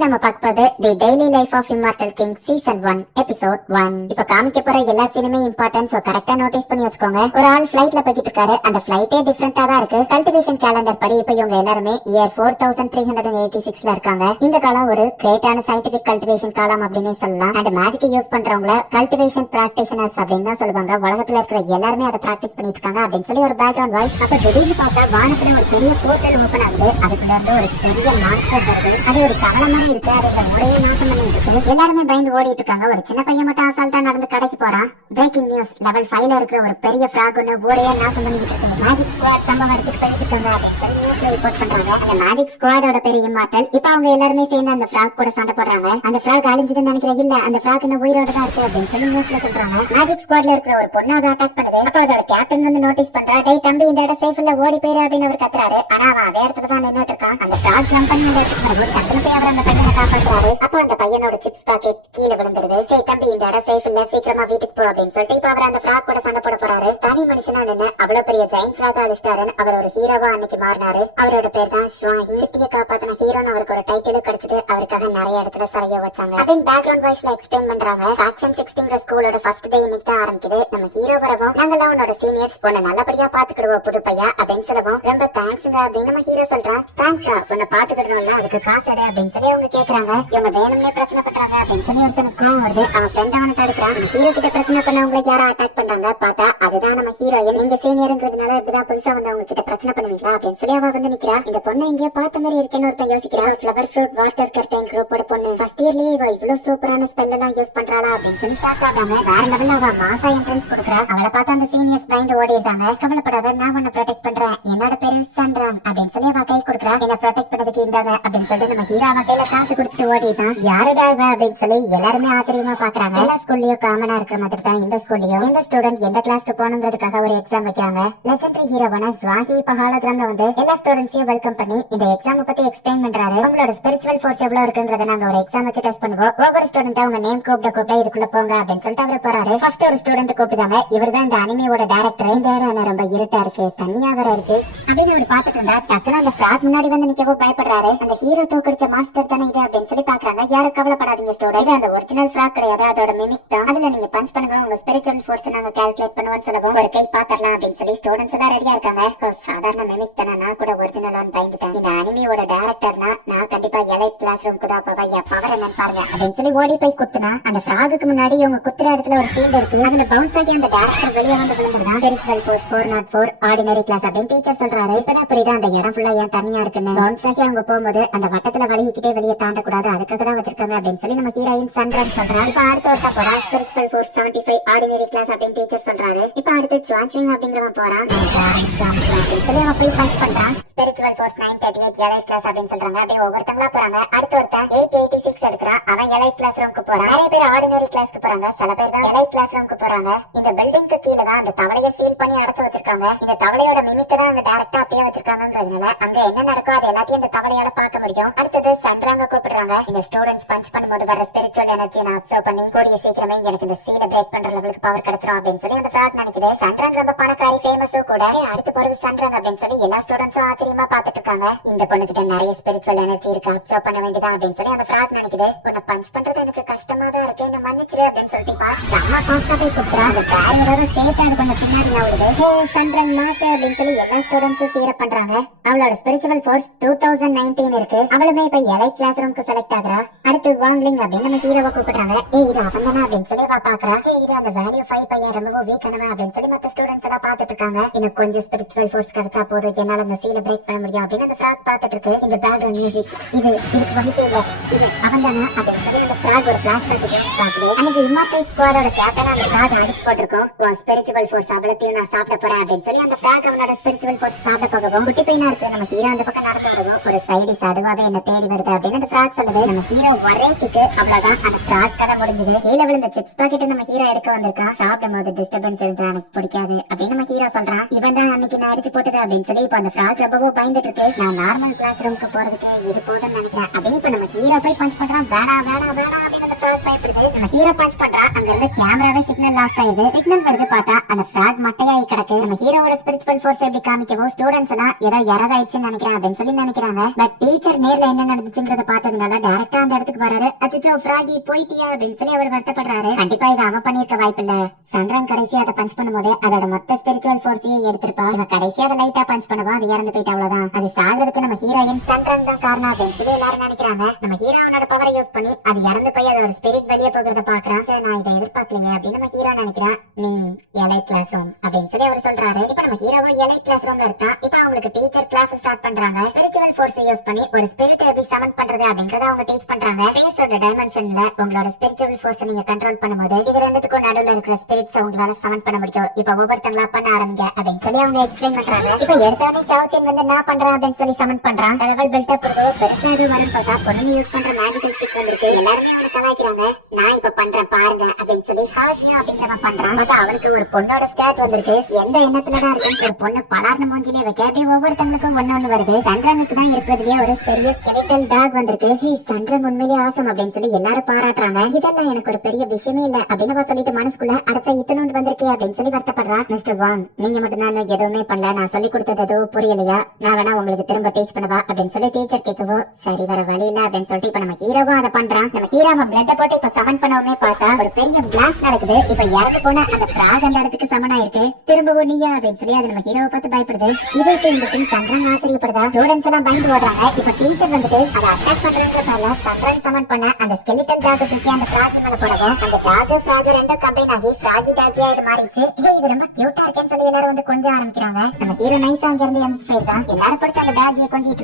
நம்ம பார்ப்பது the daily life of immortal king season 1 episode 1. இப்ப காமிக்க போற எல்லா சீனுமே இம்பார்ட்டன்ட், சோ கரெக்டா நோட்டீஸ் பண்ணி வச்சுக்கோங்க. ஒரு ஆள் ஃளைட்ல போயிட்டு இருக்காரு. அந்த ஃளைட்டே டிஃபரெண்டா தான் இருக்கு. கல்டிவேஷன் கேலண்டர் படி இப்ப இவங்க எல்லாரும் இயர் 4386ல இருக்காங்க. இந்த காலம் ஒரு கிரேட்டான சயின்டிபிக் கல்டிவேஷன் காலம் அப்படின்னு சொல்லலாம். அண்ட் மேஜிக் யூஸ் பண்றவங்கள கல்டிவேஷன் பிராக்டிஷனர்ஸ் அப்படின்னு தான் சொல்லுவாங்க. உலகத்துல இருக்கிற எல்லாருமே அதை பிராக்டிஸ் பண்ணிட்டு இருக்காங்க அப்படின்னு சொல்லி ஒரு பேக்ரவுண்ட் வாய்ஸ். அப்ப திடீர்னு பார்த்தா வானத்துல ஒரு பெரிய போர்ட்டல் ஓபன் ஆகுது. அதுக்குள்ள இருந்து ஒரு பெரிய மான்ஸ்டர் வருது. அது ஒரு கவலை இருக்கு. அது ஒரே நாசம் பண்ணிட்டு இருக்குது. எல்லாருமே பயந்து ஓடிட்டு இருக்காங்க. ஒரு சின்ன பையன் மட்டும் அசால்ட்டா நடந்து கடைக்கு போறான். பிரேக்கிங் நியூஸ், லெவல் 5ல இருக்கிற ஒரு பெரிய ஃபிராக் ஒன்னு ஒரே நாசம் பண்ணிட்டு இருக்கு. மேஜிக் ஸ்குவாட் சம்பவம் எடுத்துட்டு போயிட்டு இருக்காங்க அப்படின்னு நியூஸ்ல ரிப்போர்ட் பண்றாங்க. அந்த மேஜிக் ஸ்குவாடோட பேரு இம்மார்டல். இப்ப அவங்க எல்லாருமே சேர்ந்து அந்த ஃபிராக் கூட சண்டை போடுறாங்க. அந்த ஃபிராக் அழிஞ்சதுன்னு நினைக்கிறேன். இல்ல, அந்த ஃபிராக் இன்னும் உயிரோட தான் இருக்கு அப்படின்னு சொல்லி நியூஸ்ல சொல்றாங்க. மேஜிக் ஸ்குவாட்ல இருக்கிற ஒரு பொண்ணு அதை அட்டாக் பண்ணுது. அப்ப அதோட கேப்டன் வந்து நோட்டீஸ் பண்றா. டேய் தம்பி, இந்த இடம் சேஃப் இல்ல, ஓடி போயிரு அப்படின்னு அவர் கத்துறாரு. ஆனா அவன் அதே இடத்துல தான் நின்னுட்டு இருக்கான். அந்த ஃபிராக் ஜம்ப் பண்ணி அந்த இடத்துக்கு வரும்போது டக்குனு போய் அவர் அந்த பையனை காப்பாத்துறாரு. அப்ப அந்த பையனோட சிப்ஸ் பாக்கெட் கீழே விழுந்துருது. டேய் தம்பி, இந்த இடம் சேஃப் இல்ல, சீக்கிரமா வீட்டுக்கு போ அப்படின்னு சொல்லிட்டு இப்ப அவர் அந்த ஃபிராக் கூட சண்டை போட போறாரு. தனி மனுஷனா நின்னு அவ்வளவு பெரிய ஜெயின்ட் ஃபிராக் அழிச்சிட்டாருன்னு அவர் ஒரு ஹீரோவா அன்னைக்கு மாறினாரு. அவரோட பேர் தான் ஸ்வாஹி. சிட்டியை காப்பாத்தின ஹீரோன்னு அவருக்கு ஒரு டைட்டில் கிடைச்சது. அவருக்காக நிறைய இடத்துல சரைய வச்சாங்க அப்படின்னு பேக்ரவுண்ட் வாய்ஸ்ல எக்ஸ்பிளைன் பண்றாங்க. ஃபேக்ஷன் 16 ஸ்கூலோட ஃபர்ஸ்ட் டே இன்னைக்கு தான் ஆரம்பிக்குது. நம்ம ஹீரோ வரவும் நாங்கெல்லாம் உன்னோட சீனியர்ஸ் உன்னை நல்லபடியா பாத்துக்கிடுவோம் புது பையா அப்படின்னு சொல்லவும் ரொம்ப தேங்க்ஸுங்க அப்படின்னு நம்ம ஹீரோ சொல்றான். தேங்க்ஸா, உன்னை பாத்துக்கிடுறோம்ல, அதுக்கு காசு எடு அப்படின்னு சொல்லி அவங்க கேக்குறாங்க. இவங்க வேணும்னே பிரச்சனை பண்றாங்க அப்படின்னு சொல்லி ஒருத்தனுக்கு வருது. அவன் ஃப்ரெண்ட் அவனை தடுக்கிறான். ஹீரோ கிட்ட பிரச்சனை பண்ணவங்களை யாரா அட்டாக் பண்றாங்க பார்த்தா அதுதான் நம்ம ஹீரோயின். நீங்க சீனியர்ங்கிறதுனால இப்பதான் புதுசா வந்து அவங்க கிட்ட பிரச்சனை பண்ணுவீங்களா அப்படின்னு சொல்லி அவ வந்து நிக்கிறா. இந்த பொண்ணு எங்கேயோ பார்த்த மாதிரி இருக்கேன்னு ஒருத்தன் யோசிக்கிறா. ஃபிளவர் ஃப்ரூட் வாட்டர் கர்டைன் குரூப்போட பொண்ணு. ஃபர்ஸ்ட் இயர்லயே இவ இவ்வளவு சூப்பரான ஸ்பெல் எல்லாம் யூஸ் பண்றாளா அப்படின்னு சொல்லி ஷாக் ஆகாம வேற லெவல்ல அவ மாசா என்ட்ரன்ஸ் கொடுக்குறா. அவளை பார்த்து அந்த சீனியர்ஸ் பயந்து ஓடிடுறாங்க. கவலைப்படாத, நான் உன்னை ப்ரொடெக்ட் பண்றேன், என்னோட பேரு சன்ராங் அப்படின்னு சொல்லி அவ கை கொடுக்குறா. என்ன ப்ரொடெக்ட் பண்ணதுக்கு இந்தாங்க அப்படின்னு சொல்லிட்டு நம்ம ஹீரோ அவ கையில காசு கொடுத்துட்டு ஓடிட்டான். யாருடா இவ அப்படின்னு சொல்லி எல்லாருமே ஆச்சரியமா பாக்குறாங்க. எல்லா ஸ்கூல்லயும் காமனா இருக்கிற மாதிரி தான் இந்த ஸ்கூல்லயும் எந்த ஸ்டூடெண்ட் எந்த கிளாஸ்க்கு போகணுங்கிறதுக்காக ஒரு எக்ஸாம் வைக்கிறாங்க. லெஜெண்டரி ஹீரோவான ஸ்வாஹி இப்ப ஹாலோகிராம்ல வந்து எல்லா ஸ்டூடெண்ட்ஸையும் வெல்கம் பண்ணி இந்த எக்ஸாம் பத்தி எக்ஸ்பிளைன் பண்றாரு. உங்களோட ஸ்பிரிச்சுவல் ஃபோர்ஸ் எவ்வளவு இருக்குங்கறத நாங்க ஒரு எக்ஸாம் வச்சு டெஸ்ட் பண்ணுவோம். ஒவ்வொரு ஸ்டூடெண்டா உங்க நேம் கூப்பிட இதுக்குள்ள போங்க அப்படின்னு சொல்லிட்டு அவர் போறாரு. ஃபர்ஸ்ட் ஒரு ஸ்டூடெண்ட் கூப்பிட்டாங்க. இவர் தான் இந்த அனிமையோட டைரக்டர். இந்த இடம் ரொம்ப இருட்டா இருக்கு, தண்ணியா வேற இருக்கு அப்படின்னு அவர் பாத்துட்டு இருந்தா டக்குனு அந்த ஃபிராக் முன்னாடி வந்து நிக்கவோ பயப்படுறாரு. அந்த ஹீரோ தூக்கடிச்ச மான்ஸ்டர் தானே இது அப்படின்னு சொல்லி பாக்குறாங்க. யாரும் கவலைப்படாதீங்க ஸ்டூடெண்ட், இது அந்த ஒரிஜினல் ஃபிராக் கிடையாது, அதோட மிமிக் தான். அதுல நீங்க பஞ்ச் பண்ணுங்க, உங்க ஸ்பிரிச்சுவல் ஃபோர்ஸ் நாங்க கால்குலேட் பண்ணுவோம்னு சொல்லவும் ஒரு கை பாத்தரலாம் அப்படின்னு சொல்லி ஸ்டூடெண்ட்ஸ் எல்லாம் ரெடியா இருக்காங்க. சாதாரண மிமிக் தானே, நான் கூட ஒரிஜினலான்னு பயந்துட்டேன். இந்த அனிமியோட டைரக்டர்னா நான் கண்டிப்பா எலைட் கிளாஸ் ரூமுக்கு தான் போவேன், என் பவர் என்னன்னு பாருங்க அப்படின்னு சொல்லி ஓடி போய் குத்துனா அந்த ஃபிராகுக்கு முன்னாடி இவங்க குத்துற இடத்துல ஒரு ஷீல்ட் இருக்கு. அதுல பவுன்ஸ் ஆகி அந்த டைரக்டர் வெளியே வந்து விழுந்துருந்தா. ஸ்பிரிச்சுவல் ஃபோர்ஸ் 404 ஆர்டினரி கிளாஸ் அப்படின்னு டீச்சர் சொல்றாரு. இப்பதான் புரியுது அந்த இடம் ஃபுல்லா ஏன் தனியா இருக்குன்னு. பவுன்ஸ் ஆகி அவங்க போகும்போது அந்த வட்டத்துல வலிக்கிட்டே வெளியே தாண்டக்கூடாது, அதுக்காக தான் வச்சிருக்காங்க அப்படின்னு சொல்லி நம்ம ஹீரோயின் சன்ராங் சொல்றாரு. இப்ப அடுத்த வருஷம் போறா ஸ்பிரிச்சுவல் ஃபோர்ஸ் 75 ஆர்டினரி கிளாஸ் அப்படின்னு டீச்சர் சொல்றாரு. இப்ப அடுத்து சுவான்சிங் அப்படிங்கிறவன் போறான். சொல்லி அவன் போய் பஞ்ச் பண்றான். ஸ்பிரிச்சுவல் ஃபோர்ஸ் 938 எலைட் கிளாஸ் அப்படின்னு சொல்றாங்க. அப்படியே ஒவ்வொருத்தங்களா போறாங்க. அடுத்த ஒருத்தன் 886 எடுக்கிறான். அவன் எலைட் கிளாஸ் ரூமுக்கு போறான். நிறைய பேர் ஆர்டினரி கிளாஸ்க்கு போறாங்க, சில பேர் தான் எலைட் கிளாஸ் ரூமுக்கு போறாங்க. இந்த பில்டிங்க்கு கீழே தான் அந்த தவளையை சீல் பண்ணி அடைச்சு வச்சிருக்காங்க. இந்த தவளையோட மிமிக்க தான் அங்க டைரக்டா அப்படியே வச்சிருக்காங்கிறதுனால அங்க என்ன நடக்கும் அது எல்லாத்தையும் இந்த தவளையோட பார்க்க முடியும். அடுத்தது சன்ராங்க கூப்பிடுறாங்க. இந்த ஸ்டூடெண்ட்ஸ் பஞ்ச் பண்ணும்போது வர ஸ்பிரிச்சுவல் எனர்ஜியை நான் அப்சர்வ் பண்ணி கூடிய சீக்கிரமே எனக்கு இந்த சீலை பிரேக் பண்ற லெவலுக்கு பவர் கிடைச்சிடும் அப்படின்னு சொல்லி அந்த ஃபிராக் நினைக்குது. சன்ராங் ரொம்ப பணக்காரி, ஃபேமஸும் கூட. அடுத்து போறது சன்ராங் அப்படின்னு சொல்லி எல்லா ஸ்டூடெண்ட்ஸும் ஆச்சரியமா பாத்துட்டு இருக்காங்க. இந்த பொண்ணு கிட்ட நிறைய ஸ்பிரிச்சுவல் எனர்ஜி இருக்கு, அப்சர்வ் பண்ண வேண்டியதான் அப்படின்னு சொல்லி அந்த ஃபிராக் நினைக்குது. உன்னை பஞ்ச் பண்றது எனக்கு கஷ்டமா தான் இருக்கு, என்ன மன்னிச்சிரு அப்படின்னு சொல்லிட்டு செம்ம பாஸ்டா போய் குத்துறா. அந்த பேரியரோட சேட்டா பண்ண பின்னாடி நவுடுது. சன்ராங் மாசே அப்படின்னு சொல்லி எல்லா ஸ்டூடெண்ட்ஸும் சீர பண்றாங்க. அவளோட ஸ்பிரிச்சுவல் ஃபோர்ஸ் 2019 இருக்கு. அவளுமே இப்ப எலைட் கிளாஸ் ரூமுக்கு செலக்ட் ஆகுறா. அடுத்து வாங்லிங் அப்படின்னு நம்ம ஹீரோவை கூப்பிடுறாங்க. இது அவன் தானே அப்படின்னு சொல்லி பாக்குறா. இது அந்த வேல்யூ 5 பையன் ரொம்ப வீக் ஆனவன் அப்படின்னு சொல்லி மத்த ஸ்டூடெண்ட்ஸ் எல்லாம் பாத்துட்டு இருக்காங்க. இன்னும் கொஞ்சம் ஸ்பிரிச்சுவல் ஃபோர்ஸ் கிடைச்சா போதும், என்னால அந்த சீலை பிரேக் பண்ண முடியும் அப்படின்னு அந்த ஃபிராக் பாத்துட்டு இருக்கு. இந்த பேக்ரவுண்ட் மியூசிக் இதுக்கு வாய்ப்பே இல்ல, இது அவன் தானே அப்படின்னு சொல்லி அந்த ஃபிராக் ஒரு பிளாஷ்பேக் பாக்குது. அன்னைக்கு இம்மார்டல் ஸ்குவாடோட கேப்டன் அந்த ஃபிராக் அடிச்சு போட்டிருக்கோம். ஸ்பிரிச்சுவல் ஃபோர்ஸ் அவ்வளத்தையும் நான் சாப்பிட போறேன் அப்படின்னு சொல்லி அந்த ஃபிராக் அவனோட ஸ்பிரிச்சுவல் ஃபோர்ஸ் சாப்பிட போகவும் குட்டி பையனா இருக்கு நம்ம ஹீரோ அந்த பக்கம் நடக்கிறதும் ஒரு சைடு அதுவாவே என்ன தேடி வருது அப்படின்னு அந்த ஃபிராக் சொல்லுது. நம்ம ஹீரோ ஒரே கிக்கு, அவ்வளவுதான் அந்த ஃபிராக் கதை முடிஞ்சது. கீழே விழுந்த சிப்ஸ் பாக்கெட் நம்ம ஹீரோ எடுக்க வந்திருக்கான். சாப்பிடும் போது டிஸ்டர்பன்ஸ் இருந்தா எனக்கு பிடிக்காது அப்படின்னு நம்ம ஹீரோ சொல்றான். இவன் தான் அன்னைக்கு நான் அடிச்சு போட்டது அப்படின்னு சொல்லி இப்ப அந்த ஃபிராக் ரொம்பவோ பயந்துட்டு இருக்கு. நான் நார்மல் கிளாஸ் ரூமுக்கு போறதுக்கு இது போதும்னு நினைக்கிறேன் அப்படின்னு இப்ப நம்ம ஹீரோ போய் பஞ்ச் பண்றான். வேணாம் அப்படின்னு அந்த ஃபிராக் பயப்படுது. நம்ம ஹீரோ பஞ்ச் பண்றான். அங்க இருந்து கேமராவே சிக்னல் லாஸ்ட் ஆயிடுது. சிக்னல் வருது பார்த்தா அந்த ஃபிராக் மட்டையாகி கிடக்கு. நம்ம ஹீரோவோட ஸ்பிரிச்சுவல் ஃபோர்ஸ் எப்படி காமிக்கவோ ஸ்டூடெண்ட்ஸ் எல்லாம் ஏதோ எரர் ஆயிடுச்சுன்னு நினைக்கிறேன் அப்படின்னு சொல்லி நினைக்கிறாங்க. பட் டீச்சர் நேர்ல என்ன நடந்துச்சுங்கிறத இருக்கிறத பார்த்ததுனால டைரக்டா அந்த இடத்துக்கு வராரு. அச்சோ ஃப்ராகி போயிட்டியா அப்படின்னு சொல்லி அவர் வருத்தப்படுறாரு. கண்டிப்பா இதை அவன் பண்ணிருக்க வாய்ப்பு இல்ல. சந்திரன் கடைசியா அதை பஞ்ச் பண்ணும்போது அதோட மொத்த ஸ்பிரிச்சுவல் ஃபோர்ஸையும் எடுத்திருப்பா. இவன் கடைசியா அதை லைட்டா பஞ்ச் பண்ணுவா, அது இறந்து போயிட்டு அவ்வளவுதான். அது சாகிறதுக்கு நம்ம ஹீரோயின் சந்திரன் தான் காரணம் அப்படின்னு சொல்லி எல்லாரும் நினைக்கிறாங்க. நம்ம ஹீரோனோட பவரை யூஸ் பண்ணி அது இறந்து போய் அதோட ஸ்பிரிட் வெளியே போகிறத பாக்குறான். சரி நான் இதை எதிர்பார்க்கலையே அப்படின்னு நம்ம ஹீரோ நினைக்கிறான். நீ எலைட் கிளாஸ் ரூம் அப்படின்னு சொல்லி அவர் சொல்றாரு. இப்ப நம்ம ஹீரோவும் எலைட் கிளாஸ் ரூம்ல இருக்கான். இப்ப அவங்களுக்கு டீச்சர் கிளாஸ் ஸ்டார்ட் பண்றாங்க. ஸ்பிரிச்சுவல் ஃபோர்ஸை யூஸ் பண்ணி ஒரு ஸ்பிரிட் எப்படி சமன் பண்றது அப்படிங்கறத அவங்க டீச் பண்றாங்க. ஸ்பேஸோட டைமென்ஷன்ல உங்களோட ஸ்பிரிச்சுவல் ஃபோர்ஸை நீங்க கண்ட்ரோல் பண்ணும்போது இது ரெண்டுத்துக்கும் நடுவுல இருக்கிற ஸ்பிரிட்ஸ் உங்களால சமன் பண்ண முடியும். இப்ப ஒவ்வொருத்தங்களா பண்ண ஆரம்பிங்க அப்படின்னு சொல்லி அவங்க எக்ஸ்பிளைன் பண்றாங்க. இப்ப எடுத்தாவே சாவ்சின் வந்து நான் பண்றேன் அப்படின்னு சொல்லி சமன் பண்றான். லெவல் பில்டப் பெருசா வரும் பார்த்தா பொண்ணு யூஸ் பண்ற மேஜிக்கல் ஸ்டிக் வந்திருக்கு. எல்லாருமே கலாய்க்கிறாங்க. நான் இப்ப பண்றேன் பாருங்க அப்படின்னு சொல்லி ஹாசியா அப்படிங்கிற பண்றான். பார்த்தா அவனுக்கு ஒரு பொண்ணோட ஸ்கேட் வந்திருக்கு. எந்த எண்ணத்துலதான் இருக்கு ஒரு பொண்ணு பலார்னு மூஞ்சிலே வச்சு அப்படியே ஒவ்வொருத்தங்களுக்கும் ஒண்ணு வருது. சந்திரனுக்கு தான் இருக்கிறதுலயே ஒரு பெரிய ஸ்கெலிட்டல் டாக் வந்திருக்கு. ஹே சந்திரன் உண்மையிலே ஆசம் அப்படின்னு சொல்லி எல்லாரும் பாராட்டுறாங்க. இதெல்லாம் எனக்கு ஒரு பெரிய விஷயமே இல்ல அப்படின்னு சொல்லிட்டு மனசுக்குள்ள அடுத்த இத்தனோண்டு வந்திருக்கே அப்படின்னு சொல்லி வருத்தப்படுறா. மிஸ்டர் வாங் நீங்க மட்டும் தான் எதுவுமே பண்ணல, நான் சொல்லி கொடுத்தது எதுவும் புரியலையா, நான் வேணா உங்களுக்கு திரும்ப டீச் பண்ணவா அப்படின்னு சொல்லி டீச்சர் கேட்கவோ சரி வர வழி இல்ல அப்படின்னு சொல்லிட்டு இப்ப நம்ம ஹீரோவா அதை பண்றான். நம்ம ஹீரோவை பிளட் போட்டு இப்ப சமன் பண்ணவுமே பார்த்தா ஒரு பெரிய பிளாஸ்ட் நடக்குது. இப்ப இறந்து போன அந்த பிராக் அந்த இடத்துக்கு சமனா இருக்கு. திரும்பவும் நீயா அப்படின்னு சொல்லி அது நம்ம ஹீரோவை பார்த்து பயப்படுது. இதற்கு இந்த சந்திரன் ஆச்சரியப்படுதா. ஸ்டூடெண்ட்ஸ் எல்லாம் பயந்து ஓடுறாங்க. இப்ப டீச்சர் வந்துட்டு அதை அட்டாக் பண்றதுனால சந்திரன் சமன் பண்ண அந்த ஸ்கெலிட்டல் டாக் தூக்கி அந்த பிராக் மேல போடவும் அந்த டாக் ஃபிராக் ரெண்டும் கம்பைன் ஆகி ஃபிராகி டாகியா இது மாறிடுச்சு. இது ரொம்ப கியூட்டா இருக்கேன்னு சொல்லி எல்லாரும் வந்து கொஞ்சம் ஆரம்பிக்கிறாங்க. நம்ம ஹீரோ நைஸா அங்க இருந்து எழுந்து போயிருக்கான். எல்லாரும் பிடிச்ச அந்த டாகியை கொஞ்சம்